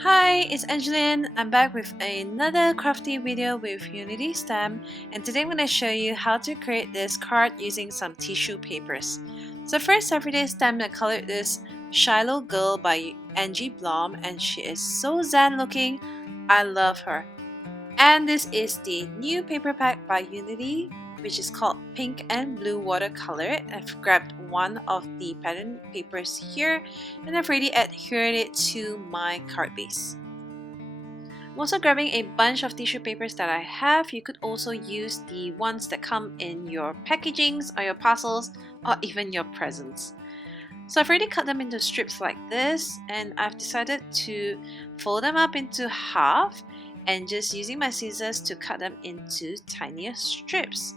Hi, it's Angeline. I'm back with another crafty video with Unity stamp, and today I'm going to show you how to create this card using some tissue papers. So first, everyday stamp, I colored this Shiloh Girl by Angie Blom, and she is so zen looking. I love her. And this is the new paper pack by Unity, which is called Pink and Blue Watercolor. I've grabbed one of the pattern papers here and I've already adhered it to my card base. I'm also grabbing a bunch of tissue papers that I have. You could also use the ones that come in your packagings or your parcels or even your presents. So I've already cut them into strips like this, and I've decided to fold them up into half and just using my scissors to cut them into tinier strips.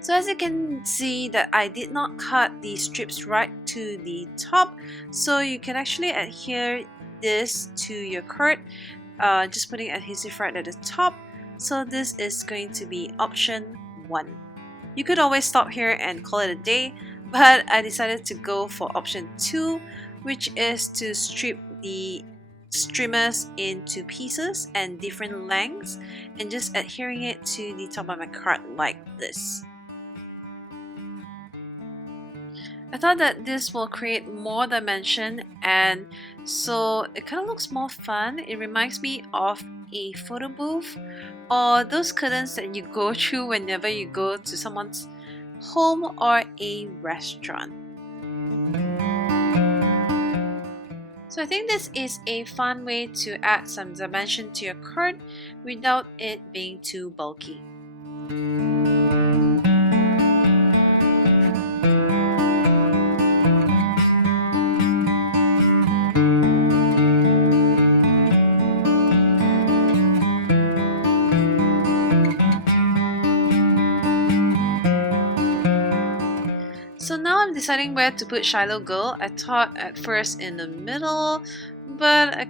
So as you can see that I did not cut the strips right to the top, so you can actually adhere this to your card, just putting adhesive right at the top. So this is going to be option 1. You could always stop here and call it a day, but I decided to go for option 2, which is to strip the streamers into pieces and different lengths and just adhering it to the top of my card like this. I thought that this will create more dimension, and so it kind of looks more fun. It reminds me of a photo booth or those curtains that you go through whenever you go to someone's home or a restaurant. So I think this is a fun way to add some dimension to your card without it being too bulky. So now I'm deciding where to put Shiloh Girl. I thought at first in the middle, but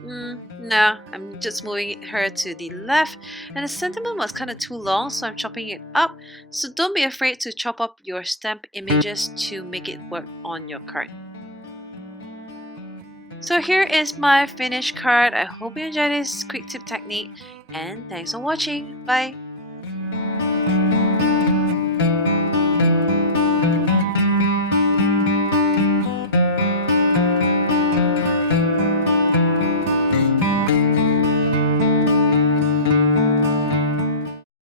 no, I'm just moving her to the left, and the sentiment was kind of too long, so I'm chopping it up. So don't be afraid to chop up your stamp images to make it work on your card. So here is my finished card. I hope you enjoyed this quick tip technique, and thanks for watching. Bye!